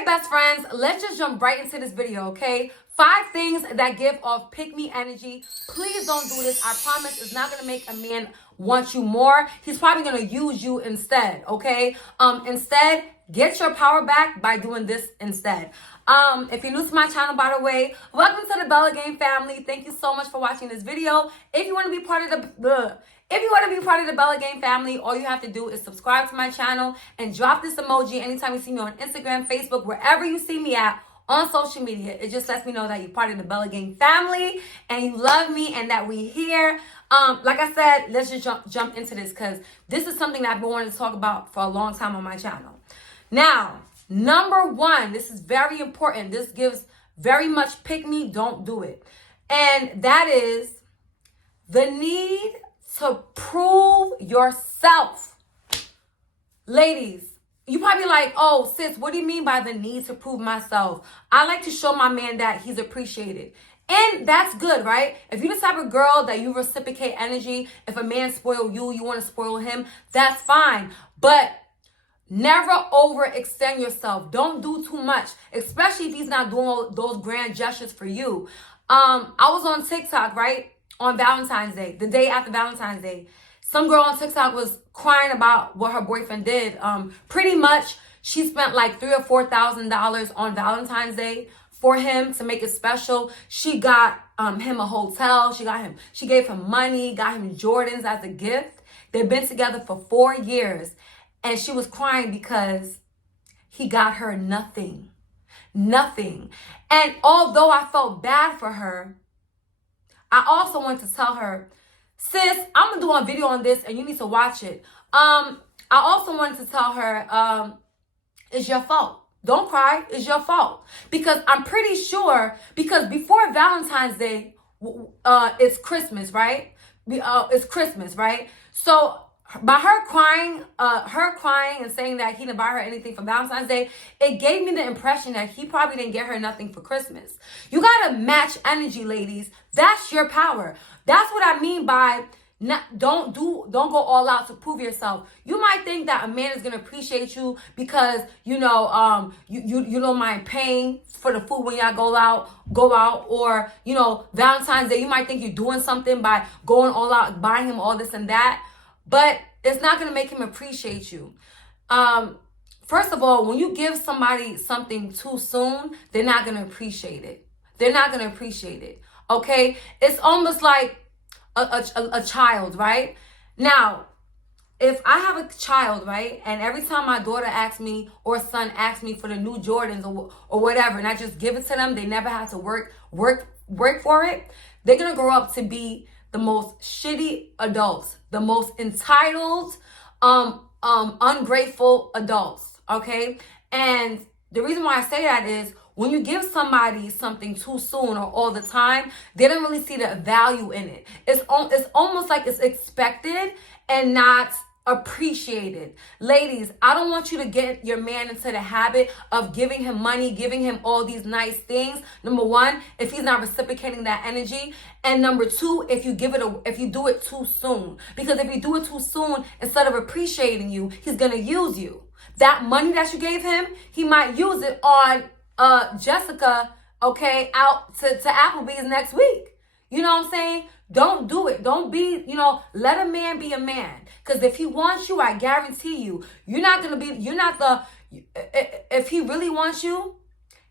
Okay, best friends, let's just jump right into this video, okay? 5 things that give off pick-me energy. Please don't do this. I promise it's not going to make a man want you more. He's probably going to use you instead, okay? Instead, get your power back by doing this instead. If you're new to my channel, by the way, welcome to the Bella Game family. Thank you so much for watching this video. If you want to be part of the Bella Game family, all you have to do is subscribe to my channel and drop this emoji anytime you see me on Instagram, Facebook, wherever you see me at on social media. It just lets me know that you're part of the Bella Game family and you love me and that we here. Like I said, let's just jump into this because this is something that I've been wanting to talk about for a long time on my channel. Now, number 1, this is very important. This gives very much pick me, don't do it. And that is the need to prove yourself. Ladies, you probably like, oh, sis, what do you mean by the need to prove myself? I like to show my man that he's appreciated. And that's good, right? If you're the type of girl that you reciprocate energy, if a man spoil you, you want to spoil him, that's fine. But never overextend yourself. Don't do too much, especially if he's not doing all those grand gestures for you. I was on TikTok, right? On Valentine's Day, the day after Valentine's Day. Some girl on TikTok was crying about what her boyfriend did. Pretty much, she spent like $3,000 or $4,000 on Valentine's Day for him to make it special. She got him a hotel. She gave him money, got him Jordans as a gift. They've been together for 4 years. And she was crying because he got her nothing. Nothing. And although I felt bad for her, I also wanted to tell her, sis, I'm going to do a video on this and you need to watch it. I also wanted to tell her, it's your fault. Don't cry. It's your fault. Because I'm pretty sure, because before Valentine's Day, it's Christmas, right? It's Christmas, right? So by her crying and saying that he didn't buy her anything for Valentine's Day, it gave me the impression that he probably didn't get her nothing for Christmas. You gotta match energy, ladies. That's your power. That's what I mean by don't go all out to prove yourself. You might think that a man is gonna appreciate you because you don't mind paying for the food when y'all go out, or Valentine's Day you might think you're doing something by going all out, buying him all this and that. But it's not going to make him appreciate you. First of all, when you give somebody something too soon, they're not going to appreciate it. They're not going to appreciate it. Okay? It's almost like a child, right? Now, if I have a child, right, and every time my daughter asks me or son asks me for the new Jordans or whatever, and I just give it to them, they never have to work for it, they're going to grow up to be the most shitty adults, the most entitled, ungrateful adults, okay? And the reason why I say that is when you give somebody something too soon or all the time, they don't really see the value in it. It's almost like it's expected and not appreciated. Ladies, I don't want you to get your man into the habit of giving him money, giving him all these nice things. Number 1, if he's not reciprocating that energy, and number 2, if you do it too soon. Because if you do it too soon, instead of appreciating you, he's gonna use you. That money that you gave him, he might use it on Jessica, okay, out to Applebee's next week. You know what I'm saying? Don't do it. Don't be, let a man be a man. Because if he wants you, I guarantee you, if he really wants you,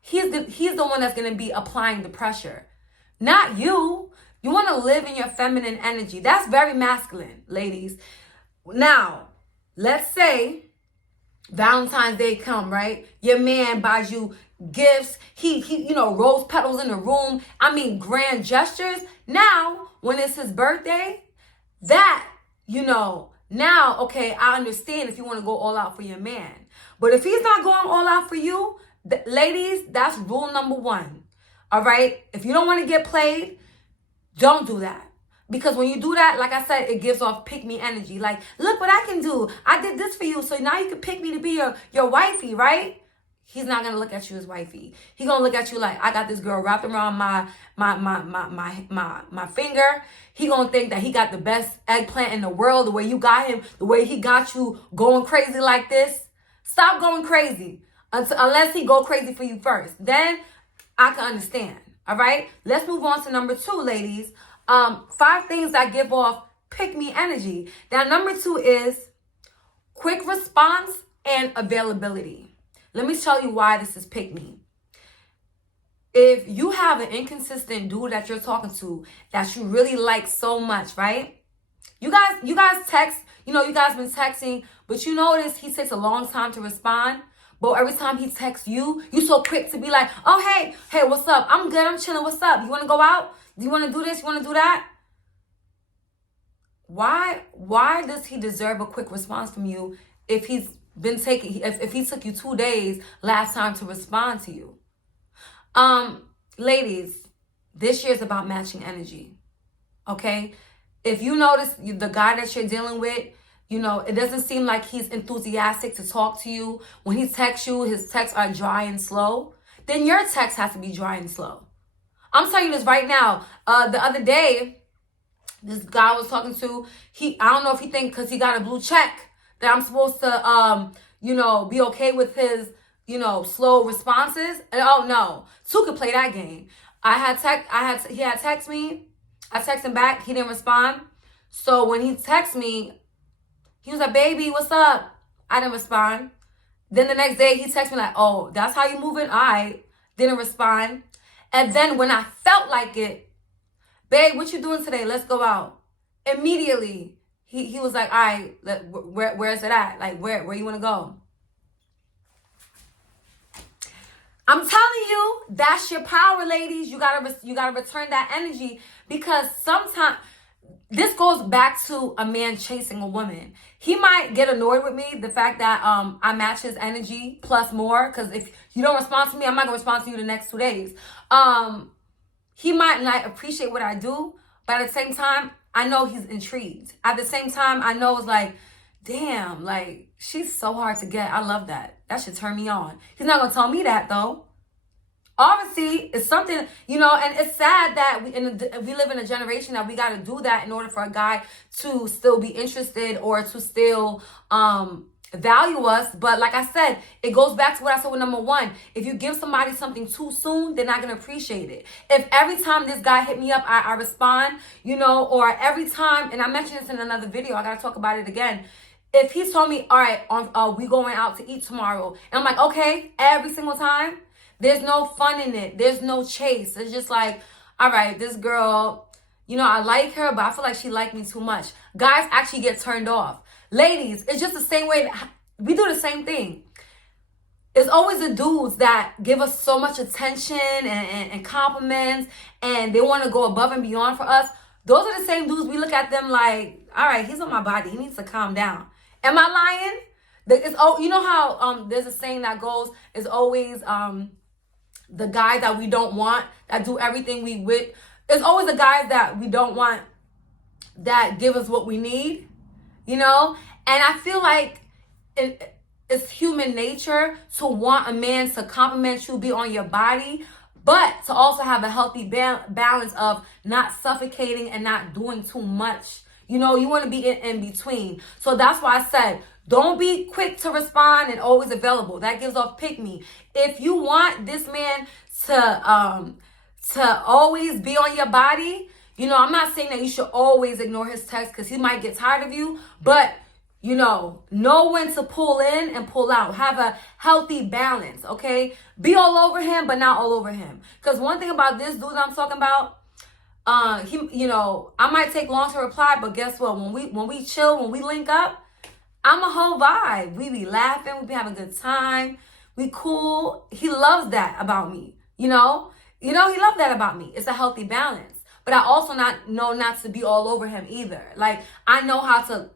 he's the one that's going to be applying the pressure. Not you. You want to live in your feminine energy. That's very masculine, ladies. Now, let's say Valentine's Day come, right? Your man buys you gifts. He rose petals in the room. I mean, grand gestures. Now, when it's his birthday, now, okay, I understand if you want to go all out for your man. But if he's not going all out for you, ladies, that's rule number 1. All right? If you don't want to get played, don't do that. Because when you do that, like I said, it gives off pick-me energy. Like, look what I can do. I did this for you, so now you can pick me to be your wifey, right? He's not going to look at you as wifey. He's going to look at you like, I got this girl wrapped around my finger. He going to think that he got the best eggplant in the world, the way you got him, the way he got you going crazy like this. Stop going crazy. unless he go crazy for you first. Then I can understand. All right, let's move on to number 2, ladies. 5 things that give off pick me energy. Now, number 2 is quick response and availability. Let me tell you why this is pick me. If you have an inconsistent dude that you're talking to that you really like so much, right? You guys text, you guys been texting, but you notice he takes a long time to respond. But every time he texts you, you so quick to be like, oh, hey, what's up? I'm good, I'm chilling, what's up? You want to go out? Do you want to do this? You want to do that? Why does he deserve a quick response from you if if he took you 2 days last time to respond to you? Ladies, this year is about matching energy. Okay? If you notice the guy that you're dealing with, it doesn't seem like he's enthusiastic to talk to you. When he texts you, his texts are dry and slow. Then your text has to be dry and slow. I'm telling you this right now. The other day, this guy I was talking to, I don't know if he thinks because he got a blue check that I'm supposed to, be okay with his, slow responses. And oh no, Two could play that game. He had text me. I text him back. He didn't respond. So when he texted me, he was like, baby, what's up? I didn't respond. Then the next day he texted me like, oh, that's how you moving? I didn't respond. And then when I felt like it, babe, what you doing today? Let's go out. Immediately, he was like, all right, where is it at? Like, where you want to go? I'm telling you, that's your power, ladies. You gotta return that energy, because sometimes this goes back to a man chasing a woman. He might get annoyed with me, the fact that I match his energy plus more, because if you don't respond to me, I'm not gonna respond to you the next 2 days. He might not appreciate what I do, but at the same time, I know he's intrigued. At the same time, I know it's like, damn, like, she's so hard to get. I love that. That should turn me on. He's not gonna tell me that though. Obviously, it's something, and it's sad that we live in a generation that we got to do that in order for a guy to still be interested or to still value us. But like I said, it goes back to what I said with number 1. If you give somebody something too soon, they're not going to appreciate it. If every time this guy hit me up, I respond, or every time, and I mentioned this in another video, I got to talk about it again. If he told me, all right, we going out to eat tomorrow, and I'm like, okay, every single time, there's no fun in it. There's no chase. It's just like, all right, this girl, I like her, but I feel like she liked me too much. Guys actually get turned off. Ladies, it's just the same way. We do the same thing. It's always the dudes that give us so much attention and compliments, and they want to go above and beyond for us. Those are the same dudes we look at them like, all right, he's on my body. He needs to calm down. Am I lying? You know how there's a saying that goes, it's always the guy that we don't want, that do everything we with. It's always the guys that we don't want that give us what we need, And I feel like it's human nature to want a man to compliment you, be on your body, but to also have a healthy balance of not suffocating and not doing too much. You want to be in between. So that's why I said, don't be quick to respond and always available. That gives off pick me. If you want this man to always be on your body, I'm not saying that you should always ignore his text, because he might get tired of you, but know when to pull in and pull out. Have a healthy balance, okay? Be all over him, but not all over him. Because one thing about this dude I'm talking about, I might take long to reply, but guess what? When we chill, when we link up, I'm a whole vibe. We be laughing, we be having a good time, we cool. He loves that about me, he loves that about me. It's a healthy balance. But I also know not to be all over him either. Like, I know how to,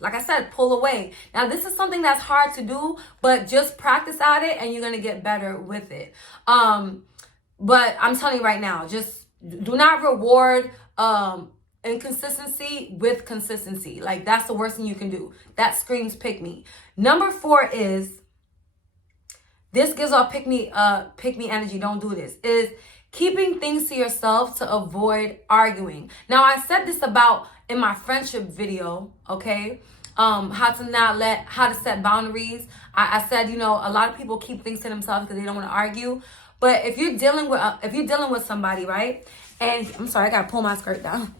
like I said, pull away. Now, this is something that's hard to do, but just practice at it and you're going to get better with it. But I'm telling you right now, just do not reward inconsistency with consistency. Like, that's the worst thing you can do. That screams pick me. Number 4 is, this gives off pick me energy. Don't do this. Is keeping things to yourself to avoid arguing. Now, I said this about in my friendship video, okay? how to set boundaries. I said, you know, a lot of people keep things to themselves because they don't want to argue. But if you're dealing with somebody, right? And I'm sorry, I gotta pull my skirt down.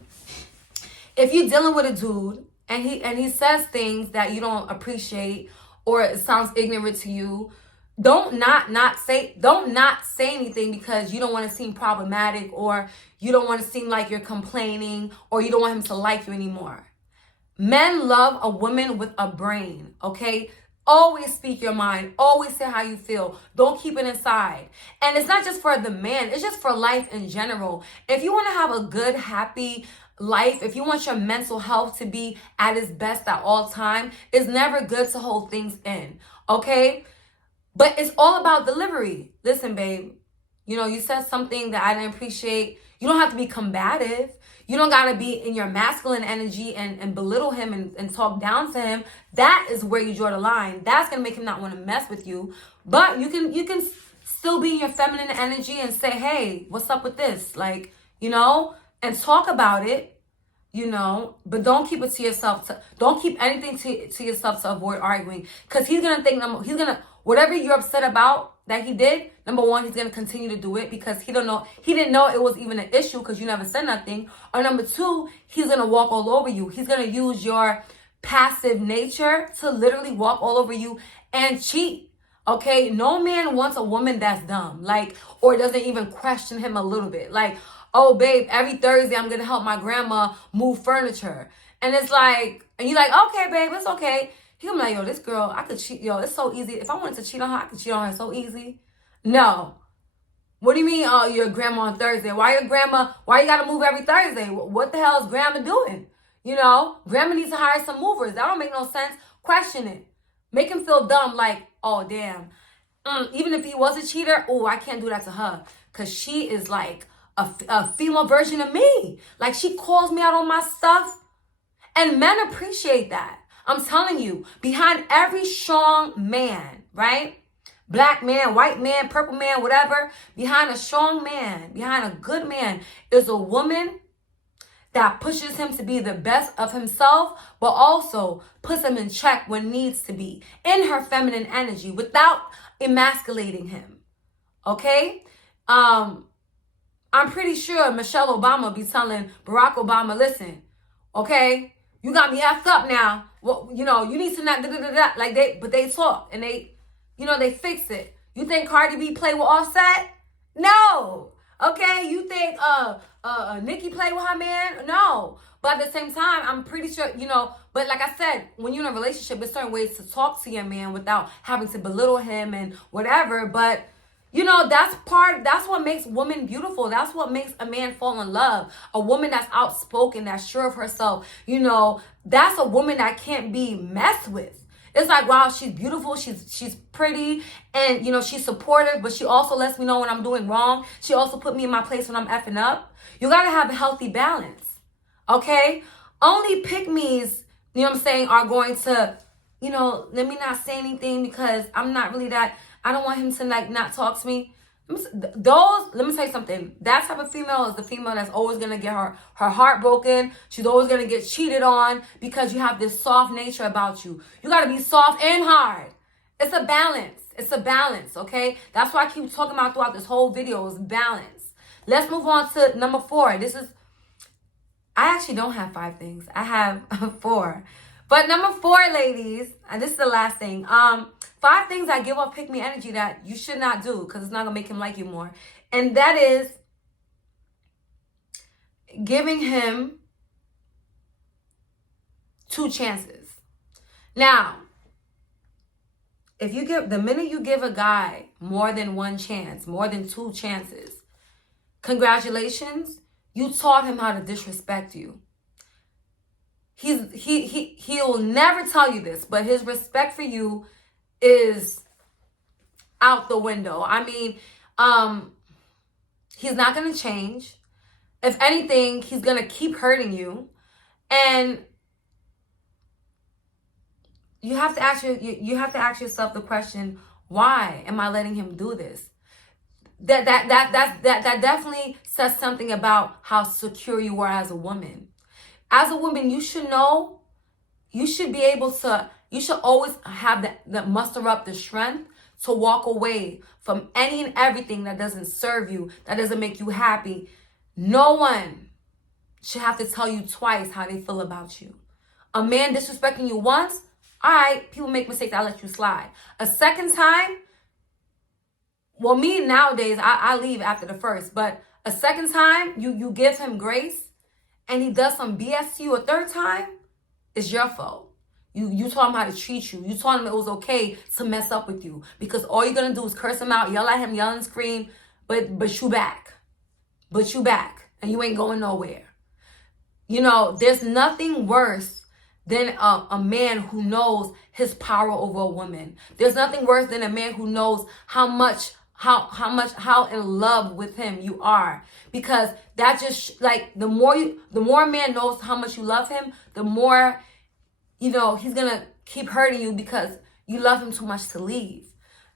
If you're dealing with a dude and he says things that you don't appreciate or it sounds ignorant to you, don't not say anything because you don't want to seem problematic, or you don't want to seem like you're complaining, or you don't want him to like you anymore. Men love a woman with a brain, okay? Always speak your mind. Always say how you feel. Don't keep it inside. And it's not just for the man. It's just for life in general. If you want to have a good, happy life, if you want your mental health to be at its best at all time, it's never good to hold things in, okay? But it's all about delivery. Listen, babe, you know, you said something that I didn't appreciate. You don't have to be combative. You don't got to be in your masculine energy and belittle him and talk down to him. That is where you draw the line. That's going to make him not want to mess with you. But you can still be in your feminine energy and say, hey, what's up with this? Like, you know, and talk about it, you know, but don't keep it to yourself. Don't keep anything to yourself to avoid arguing. Because he's going to think, whatever you're upset about that he did, number one, he's going to continue to do it because he didn't know it was even an issue because you never said nothing. Or number two, he's going to walk all over you. He's going to use your passive nature to literally walk all over you and cheat. Okay? No man wants a woman that's dumb, like, or doesn't even question him a little bit. Like, oh, babe, every Thursday I'm going to help my grandma move furniture. And it's like, and you're like, okay, babe, it's okay. He gonna be like, yo, this girl, I could cheat. Yo, it's so easy. If I wanted to cheat on her, I could cheat on her so easy. No. What do you mean, your grandma on Thursday? Why you gotta move every Thursday? What the hell is grandma doing? You know, grandma needs to hire some movers. That don't make no sense. Question it. Make him feel dumb, like, oh, damn. Even if he was a cheater, oh, I can't do that to her. Because she is like a female version of me. Like, she calls me out on my stuff. And men appreciate that. I'm telling you, behind every strong man, right? Black man, white man, purple man, whatever. Behind a strong man, behind a good man, is a woman that pushes him to be the best of himself, but also puts him in check when needs to be, in her feminine energy, without emasculating him. Okay? I'm pretty sure Michelle Obama be telling Barack Obama, listen, okay, you got me effed up now. Well, you know, you need to not like but they talk and they, you know, they fix it. You think Cardi B play with Offset? No. Okay, you think Nicki play with her man? No. But at the same time, I'm pretty sure, you know, but like I said, when you're in a relationship, there's certain ways to talk to your man without having to belittle him and whatever. But you know, that's what makes women beautiful. That's what makes a man fall in love. A woman that's outspoken, that's sure of herself. You know, that's a woman that can't be messed with. It's like, wow, she's beautiful, she's pretty, and, you know, she's supportive, but she also lets me know when I'm doing wrong. She also put me in my place when I'm effing up. You got to have a healthy balance, okay? Only pick-me's, you know what I'm saying, are going to, you know, let me not say anything because I'm not really that... I don't want him to like not talk to me. Let me tell you something. That type of female is the female that's always going to get her heart broken. She's always going to get cheated on because you have this soft nature about you. You got to be soft and hard. It's a balance. It's a balance, okay? That's what I keep talking about throughout this whole video is balance. Let's move on to number 4. I actually don't have 5 things. I have 4. But number 4, ladies, and this is the last thing. 5 things that give off pick-me energy that you should not do because it's not going to make him like you more. And that is giving him 2 chances. Now, the minute you give a guy more than 1 chance, more than 2 chances, congratulations, you taught him how to disrespect you. He'll never tell you this, but his respect for you is out the window. I mean, he's not going to change. If anything, he's going to keep hurting you. And you have to ask yourself the question, why am I letting him do this? That definitely says something about how secure you are as a woman. As a woman, you should know you should be able to, you should always have that muster up the strength to walk away from any and everything that doesn't serve you, that doesn't make you happy. No one should have to tell you twice how they feel about you. A man disrespecting you once, all right, people make mistakes, I'll let you slide. A second time, well, me nowadays, I leave after the first, but a second time, you give him grace, and he does some BS to you a third time, it's your fault. You taught him how to treat you. You taught him it was okay to mess up with you. Because all you're going to do is curse him out, yell at him, yell and scream, but you back. But you back. And you ain't going nowhere. You know, there's nothing worse than a man who knows his power over a woman. There's nothing worse than a man who knows how in love with him you are. Because that just, like, the more a man knows how much you love him, the more, you know, he's going to keep hurting you because you love him too much to leave.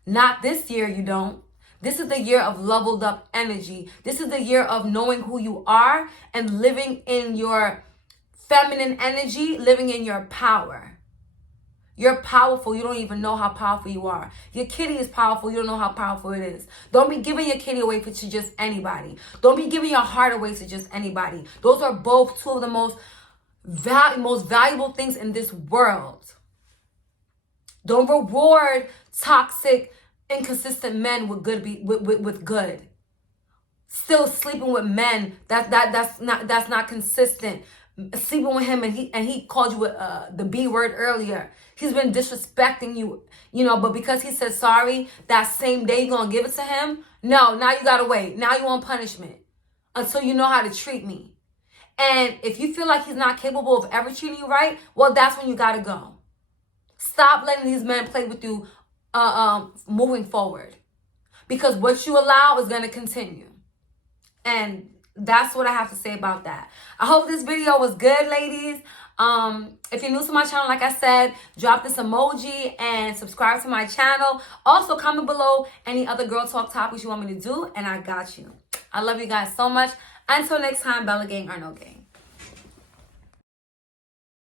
Not this year, you don't. This is the year of leveled up energy. This is the year of knowing who you are and living in your feminine energy, living in your power. You're powerful. You don't even know how powerful you are. Your kitty is powerful. You don't know how powerful it is. Don't be giving your kitty away to just anybody. Don't be giving your heart away to just anybody. Those are both two of the most valuable things in this world. Don't reward toxic, inconsistent men with good. Still sleeping with men that's not consistent. Sleeping with him and he called you the B word earlier. He's been disrespecting you, you know, but because he said sorry, that same day you're gonna give it to him? No, now you gotta wait. Now you want punishment until you know how to treat me. And if you feel like he's not capable of ever treating you right, well, that's when you gotta go. Stop letting these men play with you moving forward. Because what you allow is gonna continue. And that's what I have to say about that. I hope this video was good, ladies. If you're new to my channel, like I said, drop this emoji and subscribe to my channel. Also, comment below any other girl talk topics you want me to do, and I got you. I love you guys so much. Until next time, Bella Gang or no gang.